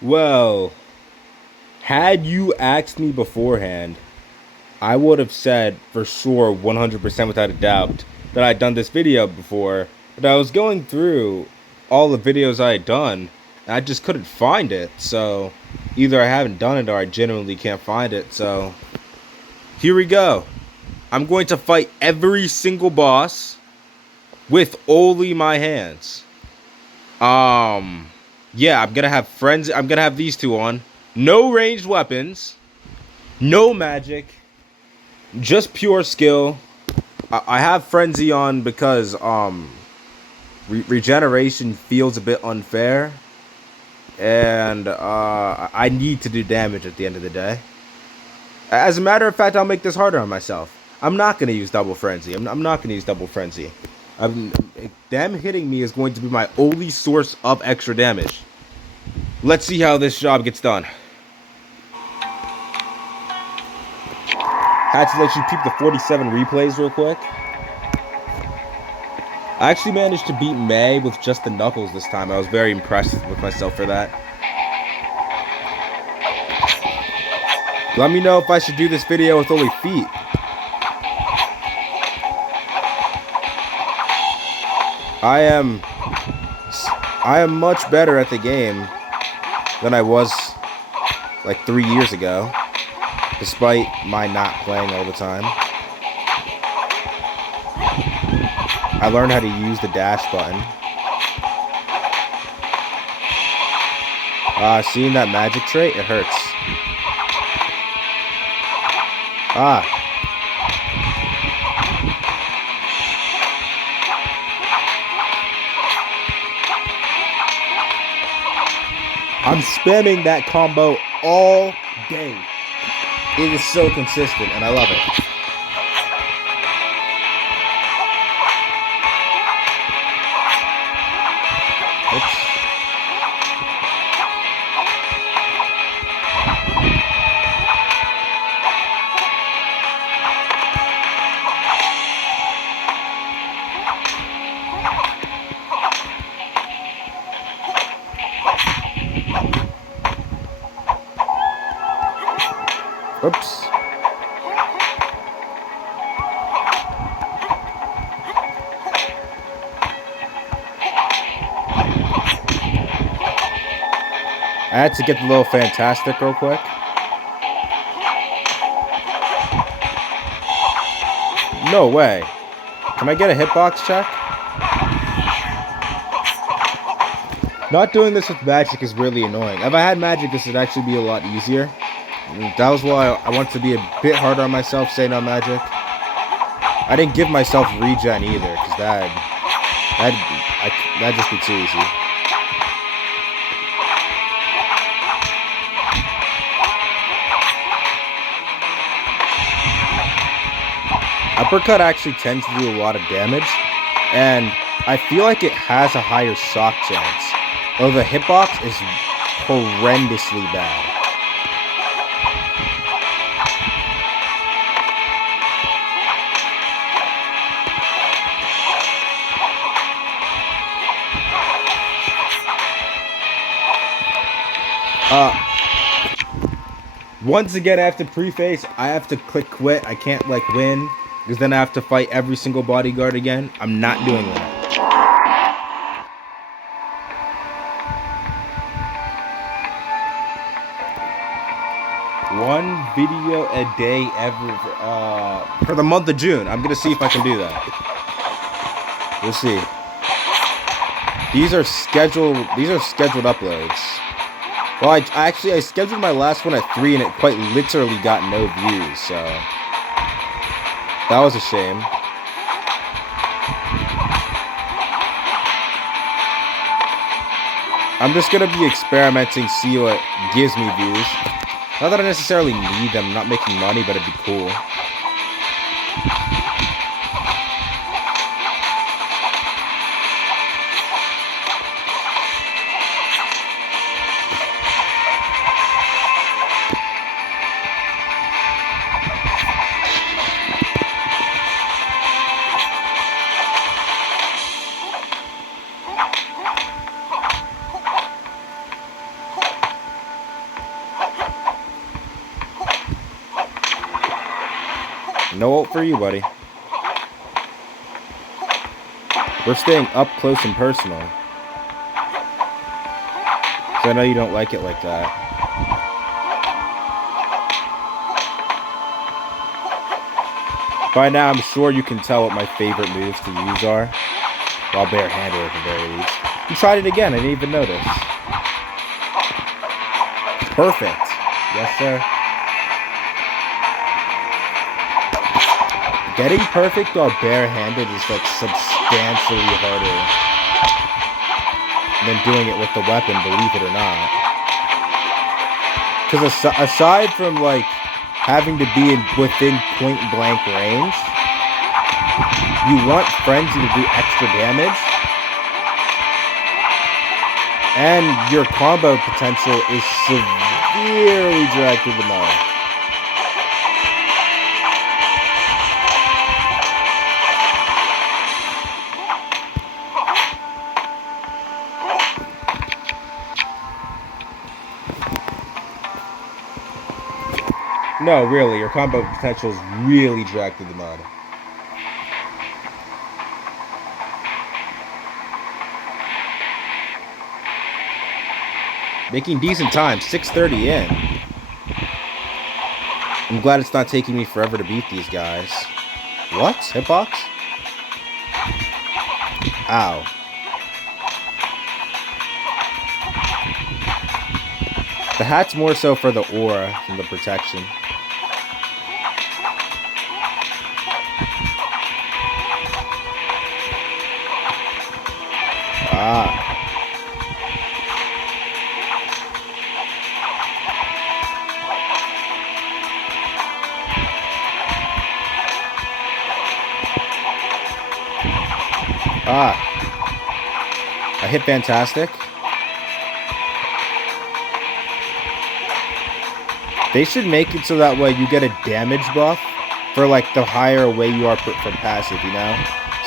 Well, had you asked me beforehand, I would have said for sure, 100% without a doubt, that I'd done this video before. But I was going through all the videos I had done, and I just couldn't find it. So either I haven't done it or I genuinely can't find it. So here we go. I'm going to fight every single boss with only my hands. Yeah, I'm gonna have friends. I'm gonna have these two on. No ranged weapons, no magic, just pure skill. I have frenzy on because regeneration feels a bit unfair, and I need to do damage at the end of the day. As a matter of fact, I'll make this harder on myself. I'm not gonna use double frenzy. I'm not gonna use double frenzy. Them hitting me is going to be my only source of extra damage. Let's see how this job gets done. Had to let you peep the 47 replays real quick. I actually managed to beat May with just the knuckles this time. I was very impressed with myself for that. Let me know if I should do this video with only feet. I am much better at the game than I was like 3 years ago, despite my not playing all the time. I learned how to use the dash button. Seeing that magic trait, it hurts. I'm spamming that combo all day. It is so consistent, and I love it. Oops. Oops. I had to get the little fantastic real quick. No way. Can I get a hitbox check? Not doing this with magic is really annoying. If I had magic, this would actually be a lot easier. That was why I want to be a bit harder on myself, saying no magic. I didn't give myself regen either, because that'd just be too easy. Uppercut actually tends to do a lot of damage, and I feel like it has a higher sock chance. Though the hitbox is horrendously bad. Once again, I have to preface, I have to click quit. I can't, like, win, because then I have to fight every single bodyguard again. I'm not doing that. One video a day for the month of June. I'm going to see if I can do that. We'll see. These are scheduled uploads. Well, I scheduled my last one at 3 and it quite literally got no views, so that was a shame. I'm just gonna be experimenting, see what gives me views. Not that I necessarily need them, I'm not making money, but it'd be cool. No ult for you, buddy. We're staying up close and personal. So I know you don't like it like that. By now, I'm sure you can tell what my favorite moves to use are. Well, barehanded at the very least. You tried it again. I didn't even notice. Perfect. Yes, sir. Getting perfect while barehanded is like substantially harder than doing it with the weapon, believe it or not. Because aside from like having to be within point blank range, you want Frenzy to do extra damage, and your combo potential is severely dragged through the mud. No, really, your combo potential is really dragged through the mud. Making decent time, 6:30 in. I'm glad it's not taking me forever to beat these guys. What? Hitbox? Ow. The hat's more so for the aura than the protection. Ah. Ah. I hit fantastic. They should make it so that way you get a damage buff for like the higher away you are from passive, you know?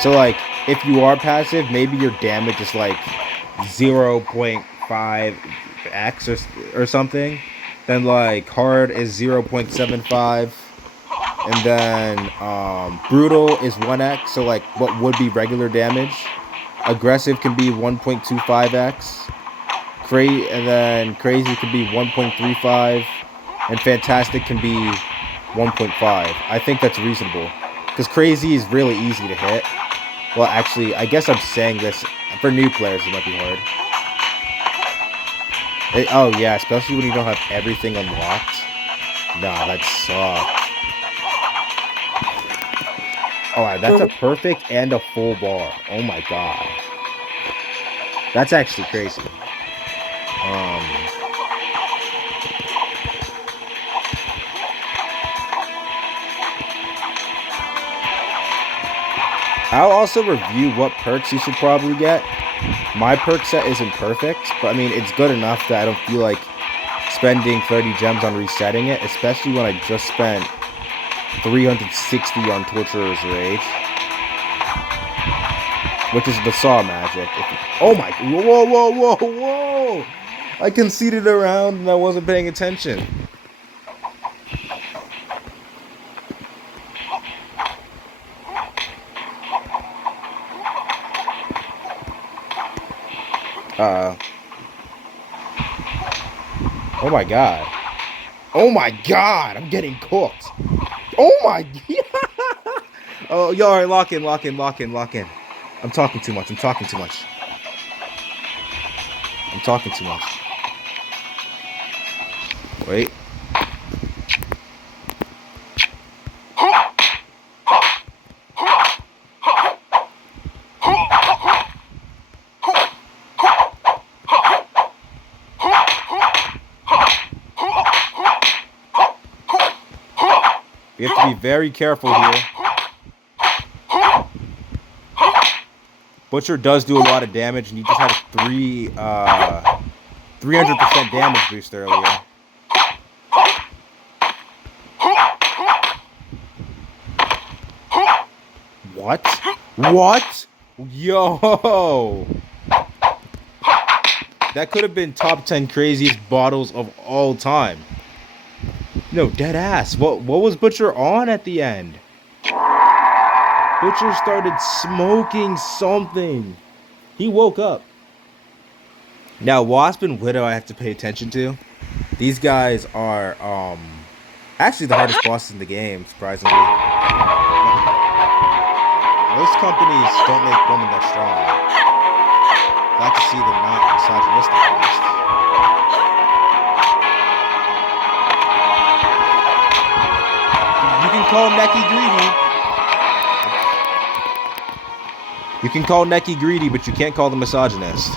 So like if you are passive, maybe your damage is like 0.5x or something. Then like hard is 0.75. And then brutal is 1x, so like what would be regular damage. Aggressive can be 1.25x. And then crazy can be 1.35. And fantastic can be 1.5. I think that's reasonable. Because crazy is really easy to hit. Well, actually, I guess I'm saying this. For new players, it might be hard. Oh, yeah, especially when you don't have everything unlocked. Nah, that sucks. Alright, that's a perfect and a full bar. Oh my god. That's actually crazy. I'll also review what perks you should probably get. My perk set isn't perfect, but I mean, it's good enough that I don't feel like spending 30 gems on resetting it, especially when I just spent 360 on Torturer's Rage, which is the Saw magic. Oh my, whoa. I conceded a round and I wasn't paying attention. Oh my god. Oh my god, I'm getting cooked. Oh my god. Oh, yo, alright, lock in. I'm talking too much. Wait. We have to be very careful here. Butcher does do a lot of damage, and he just had a 300% damage boost earlier. What? Yo! That could have been top 10 craziest bottles of all time. No, dead ass. What was Butcher on at the end? Butcher started smoking something. He woke up. Now, Wasp and Widow I have to pay attention to. These guys are actually the hardest bosses in the game, surprisingly. Most companies don't make women that strong. Glad to see they're not misogynistic at least. You can call Neki greedy. You can call Neki greedy, but you can't call them misogynist.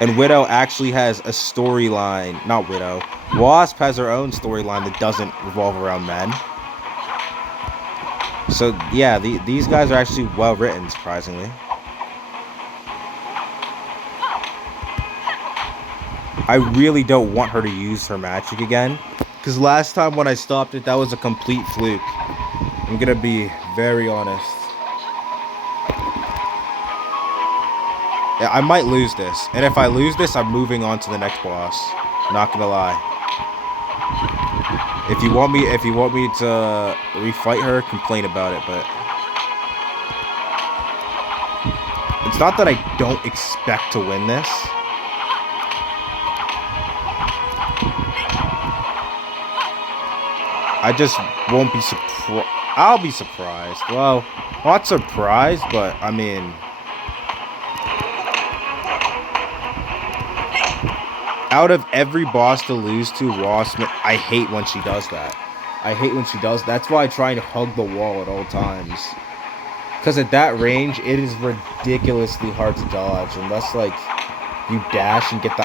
And Widow actually has a storyline. Not Widow. Wasp has her own storyline that doesn't revolve around men. So, yeah, these guys are actually well written, surprisingly. I really don't want her to use her magic again. Because last time when I stopped it, that was a complete fluke. I'm going to be very honest. Yeah, I might lose this. And if I lose this, I'm moving on to the next boss. Not gonna lie. If you want me to refight her, complain about it, but it's not that I don't expect to win this. I just won't be surprised. I'll be surprised. Well, not surprised, but I mean, out of every boss to lose to, Wasp, I hate when she does that. I hate when she does. That's why I try and hug the wall at all times. Because at that range, it is ridiculously hard to dodge. Unless, like, you dash and get the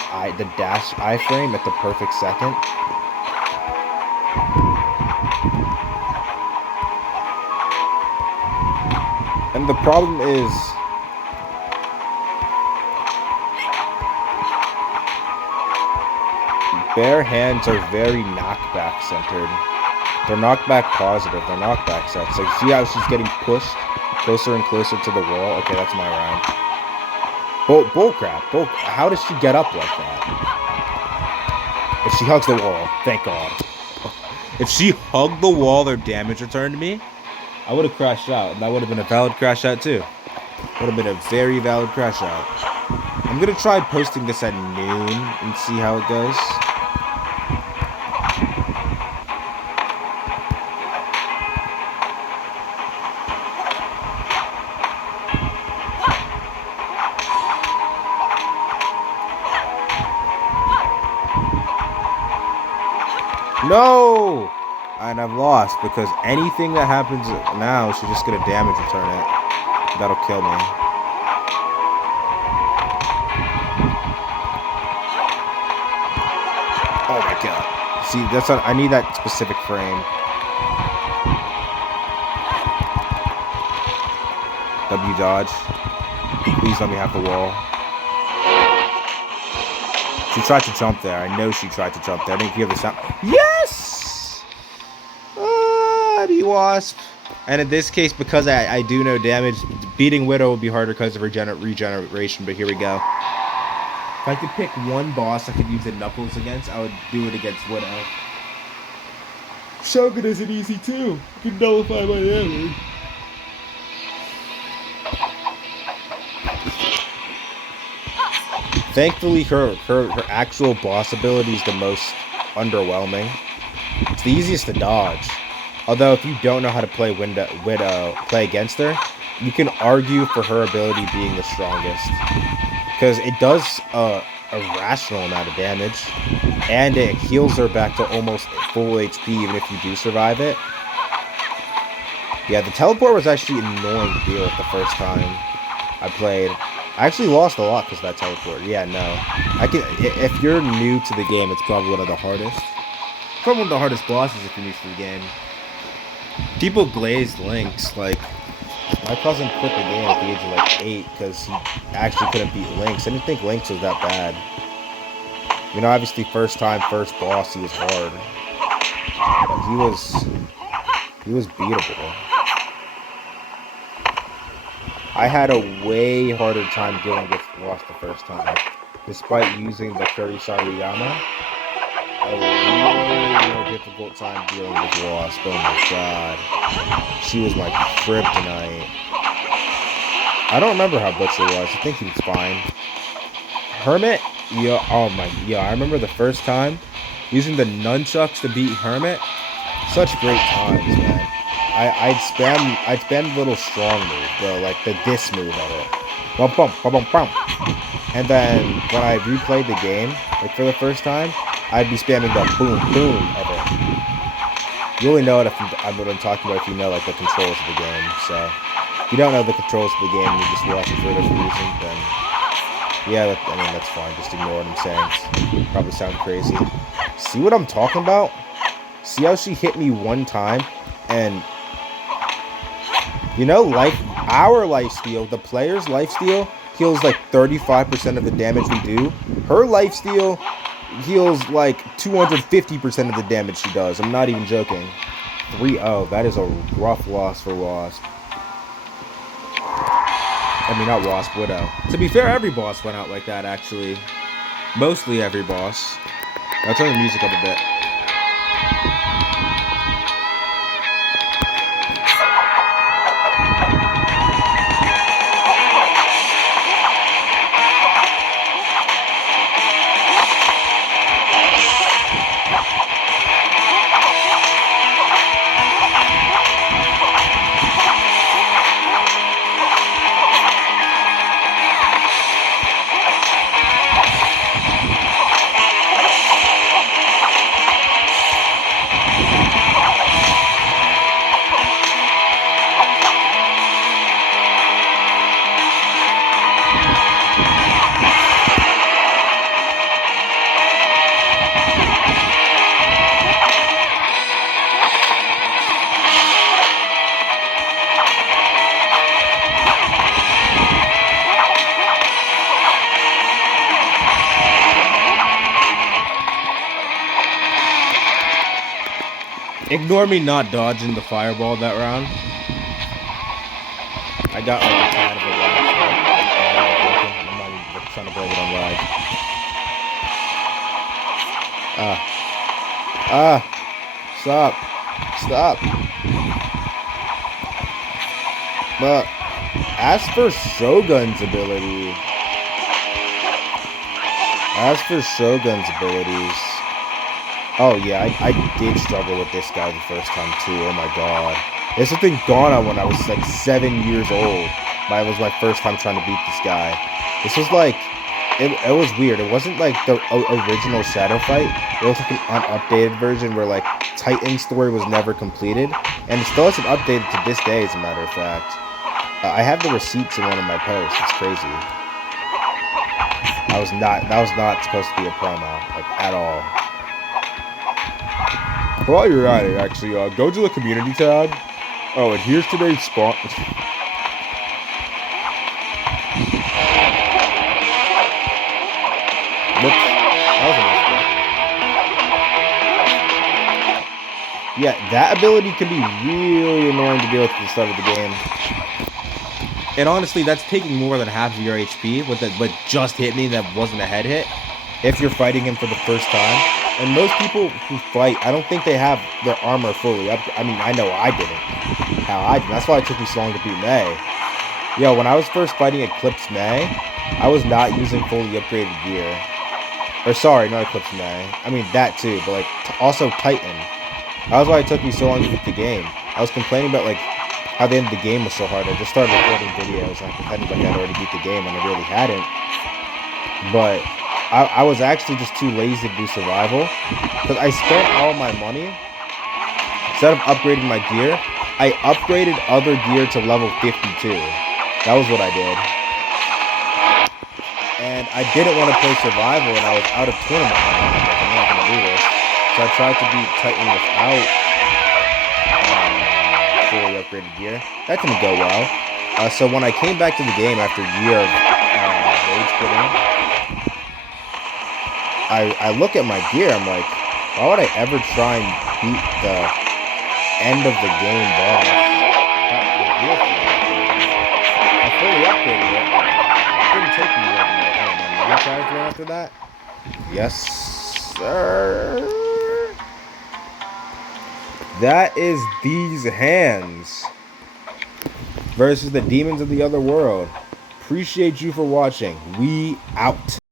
dash iframe at the perfect second. And the problem is, bare hands are very knockback centered. They're knockback positive. They're knockback sets. Like, see how she's getting pushed closer and closer to the wall? Okay, that's my round. Bullcrap. How does she get up like that? If she hugs the wall, thank God. If she hugged the wall, their damage returned to me, I would have crashed out. That would have been a valid crash out too. Would have been a very valid crash out. I'm gonna try posting this at noon and see how it goes. No! And I've lost because anything that happens now, she's just gonna damage return it. That'll kill me. Oh my god. See, that's what I need, that specific frame. W dodge. Please let me have the wall. She tried to jump there. I know she tried to jump there. I didn't hear the sound. Yes! Wasp. And in this case, because I do no damage, beating Widow will be harder because of regeneration. But here we go. If I could pick one boss I could use the Knuckles against, I would do it against Widow. Shogun isn't easy too. You can nullify my damage. Thankfully, her actual boss ability is the most underwhelming. It's the easiest to dodge. Although, if you don't know how to play Widow, play against her, you can argue for her ability being the strongest. Because it does a rational amount of damage, and it heals her back to almost full HP even if you do survive it. Yeah, the teleport was actually annoying to deal with the first time I played. I actually lost a lot because of that teleport. Yeah, no. If you're new to the game, it's probably one of the hardest. Probably one of the hardest bosses if you're new to the game. People glazed Lynx. Like, my cousin quit the game at the age of like 8 because he actually couldn't beat Lynx. I didn't think Lynx was that bad. You know, obviously first time, first boss, he was hard. But he was beatable. I had a way harder time dealing with Lost the first time, despite using the Kuri Saruyama. a really more difficult time dealing with Wasp. Oh my god. She was my kryptonite. I don't remember how Butcher was. I think he was fine. Hermit? Yeah, oh my, yeah, I remember the first time using the nunchucks to beat Hermit. Such great times, man. I'd spam the little strong move, the diss move of it. Bump, bump, bump, bump, bump. And then when I replayed the game, like for the first time, I'd be spamming the boom, boom of it. You only know it if what I'm talking about if you know like the controls of the game. So if you don't know the controls of the game and you just watch it for a different reason, then yeah, I mean that's fine. Just ignore what I'm saying. Probably sound crazy. See what I'm talking about? See how she hit me one time, and you know, our lifesteal, the player's lifesteal heals like 35% of the damage we do. Her lifesteal heals like 250% of the damage she does. I'm not even joking. 3-0. That is a rough loss for Wasp. I mean, not Wasp, Widow. To be fair, every boss went out like that, actually. Mostly every boss. I'll turn the music up a bit. Ignore me not dodging the fireball that round. I got like a tad of a lag. I'm not even trying to blame it on lag. Stop. Stop. But as for Shogun's ability, oh yeah, I did struggle with this guy the first time too. Oh my god. This has been gone on when I was like 7 years old. It was my first time trying to beat this guy. This was like, it was weird. It wasn't like the original Shadow Fight. It was like an unupdated version where like Titan's story was never completed. And it still hasn't updated to this day, as a matter of fact. I have the receipts in one of my posts. It's crazy. That was not supposed to be a promo, like, at all. While you're at it, actually, go to the community tab. Oh, and here's today's spawn. Yeah, that ability can be really annoying to deal with at the start of the game. And honestly, that's taking more than half of your HP with what just hit me that wasn't a head hit. If you're fighting him for the first time. And most people who fight, I don't think they have their armor fully up. I mean, I know I didn't. That's why it took me so long to beat May. Yo, when I was first fighting Eclipse May, I was not using fully upgraded gear. Or sorry, not Eclipse May. I mean, that too, but like, also Titan. That was why it took me so long to beat the game. I was complaining about like how the end of the game was so hard. I just started recording videos and I pretended like I'd already beat the game when I really hadn't. But I was actually just too lazy to do survival. Because I spent all my money. Instead of upgrading my gear, I upgraded other gear to level 52. That was what I did. And I didn't want to play survival and I was out of tournament. I'm not going to do this. So I tried to beat Titan without fully upgraded gear. That didn't go well. So when I came back to the game after a year of rage quitting, I look at my gear, I'm like, why would I ever try and beat the end of the game boss? I fully upgraded it. It didn't take me more than, I don't know, 9 tries right after that? Yes. sir. That is these hands versus the demons of the other world. Appreciate you for watching. We out.